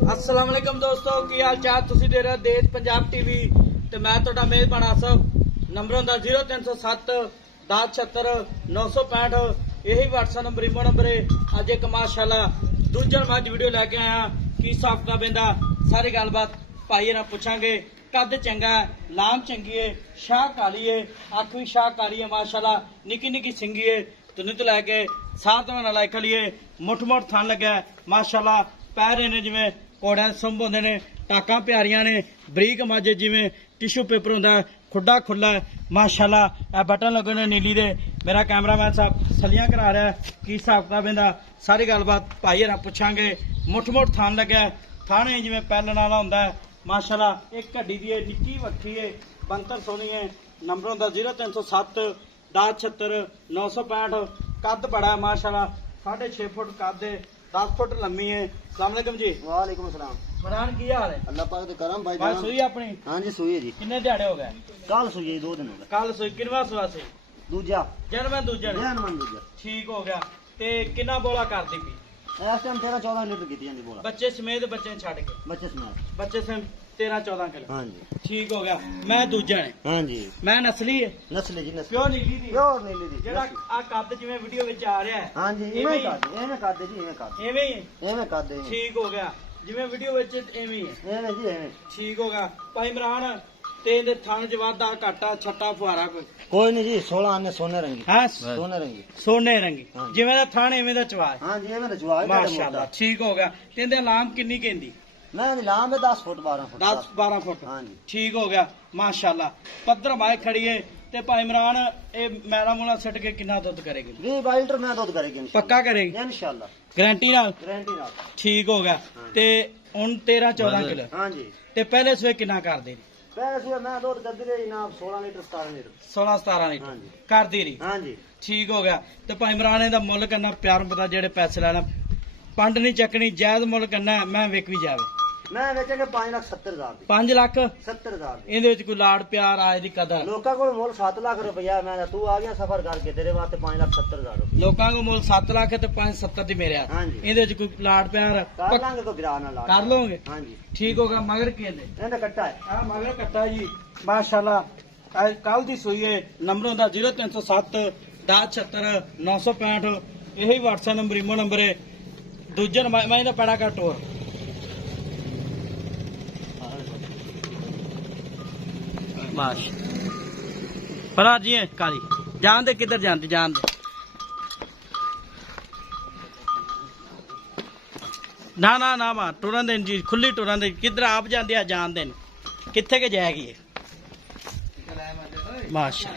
अस्सलाम वालेकुम दोस्तों, की हाल चाल? तुसी दे रहे देश पंजाब टीवी ते मैं तुहाडा मेजबान आसफ। नंबर हुंदा 0307 1076 965। यही व्हाट्सएप नंबर इमो नंबर है। अज एक माशाल्लाह दूजा मज वीडियो लैके आया की साफका बेंदा सारी गलबात भाई ना पूछांगे। कद चंगा है, लाम चंगी है, शाह काली है, अख भी शाह काली है माशाल्लाह, निकी निकी सिंगी है। तुनी तो लैके सात नाल खलीए मुठ मुठ थन लग्या माशाल्लाह। पैर ने जिमें घोड़िया सुंभ होंदे ने, टाकां प्यारियां ने, बरीक मज जिमें टिशू पेपर होंदा है, खुड्डा खुला है माशाल्लाह। ए बटन लगे ने नीली दे। मेरा कैमरामैन साहब सलियां करा रहा है की हिसाब का बेंदा सारी गलबात भाई ना पूछांगे। मुठ मुठ थान लग्या थाने जिमें पैलन वाला होंदा है माशाल्लाह। एक घड्डी दी है, निक्की वक्ठी है, बनतर सोहनी है। नंबर होंदा 0307 1076 965। कद बड़ा है माशाल्लाह, 6.5 फुट कद है, 10 फुट लम्मी है। अस्सलाम वालेकुम जी। वालेकुम सलाम। मरान की हाल है? अल्लाह पाक दे करम भाई बात जान। सुई अपनी? हाँ जी सुई है जी। किन्ने दिहाड़े हो गए? कल सुई है, 2 दिन हो गए। कल सुई किनवा सुआ से? दूजा जन्म दूजा ने? जैन मन दूजा। ठीक हो गया। ते किन्ना बोला करदी पी? इस टाइम 13-14 लीटर कीती जांदी बोला। बच्चे समेत बच्चे छड़ के? बच्चे समेत। बच्चे से 13-14 किलो। हाँ जी। ठीक हो गया। मैं दूजा ने? हाँ जी। मैं नस्ली है? नस्ल जी नस्ल। प्योर नीली दी? प्योर नीली दी। जेड़ा आ कद जिवें वीडियो विच आ रहा है हाँ जी, इवें कर दे, इवें कर दे जी, इवें कर दे। एवें ही है? इवें कर दे। ठीक हो गया। जिवें वीडियो विच एवें ही है? इवें जी इवें। ठीक हो गया। भाई इमरान ते इहदे थण च वाधा घाटा छट्टा फुहारा कोई नहीं जी, 16 आने सोने रंगी। हाँ सोने रंगी। सोने रंगी हाँ। जिवें दा थण एवें दा चवा है। हाँ जी, इवें रजवा है माशाल्लाह ठीक हो गया। ते इहदे लाम किन्नी कहंदी? मैं लाम है 10 फुट 12 फुट। 10-12 फुट। हाँ जी। ठीक हो गया माशाल्लाह। पत्थर माए खड़ी है ते भाई इमरान ए मैला मूला सट के किन्ना दुध करेगी? 20 लीटर मैं दूध करेगी इंशाल्लाह। पक्का करेगी? इंशाल्लाह गारंटी नाल? गारंटी नाल। ठीक हो गया। हाँ। ते हुन 13-14 किलो हाँ जी। ते पहले सुबह किन्ना कर दे? पहले सुबह मैं दूध करदी रही ना 16 लीटर 17 लीटर। 16-17 हाँ लीटर जी। कर दी रही? हाँ जी। ठीक हो गया। ते भाई इमरान दा मुੱਲ करना प्यार पता जेड़े पैसे लेना पंड नहीं चकनी जायज मुੱਲ करना मैं विक भी जावे। मैं वेचेंगे 5,70,000 दी। 5 ਲੱਖ 70,000 दी। ਇਹਦੇ ਵਿੱਚ ਕੋਈ ਲਾੜ ਪਿਆਰ ਆਏ ਦੀ ਕਦਰ? लोगों को मुल 7 लाख रुपया। मैं तू आ गया सफर करके, तेरे वास्ते 5,70,000 रुपया। ਲੋਕਾਂ ਕੋ ਮੁੱਲ 7 ਲੱਖ ਤੇ 5-70 ਦੀ ਮੇਰੇ ਆ। ਹਾਂਜੀ। ਇਹਦੇ ਵਿੱਚ ਕੋਈ ਲਾੜ ਪਿਆਰ कर लांगे तो गिरा ना ला। ਕਰ ਲੋਗੇ? हाँ जी। ਠੀਕ ਹੋ ਗਿਆ। ਮਗਰ ਕੀ ਇਹਦੇ? इन्हें कट्टा है। ਆ ਮਗਰ ਕੱਟਾ ਜੀ ਮਾਸ਼ਾਅੱਲਾ। ਕੱਲ ਦੀ ਸੂਈ ਹੈ। ਨੰਬਰ ਹੁੰਦਾ 0307 1076 965। ਇਹੀ WhatsApp ਨੰਬਰ ਇਮੋ ਨੰਬਰ ਹੈ। ਦੂਜੇ ਮੈਂ ਇਹਦਾ ਪੜਾ ਕੱਟ ਹੋਰ ਮਾਸ਼ ਪਰਾ ਜੀ ਹੈ ਕਾਲੀ ਜਾਣ ਦੇ ਕਿੱਧਰ ਜਾਂਦੀ ਜਾਣ ਦੇ ਨਾ ਨਾ ਨਾ ਮਾ ਟੁਰਨ ਦੇ ਜੀ ਖੁੱਲੀ ਟੁਰਨ ਦੇ ਕਿੱਧਰ ਆਪ ਜਾਂਦੇ ਆ ਜਾਣ ਦੇ ਕਿੱਥੇ ਕੇ ਜਾਏਗੀ ਮਾਸ਼ਾ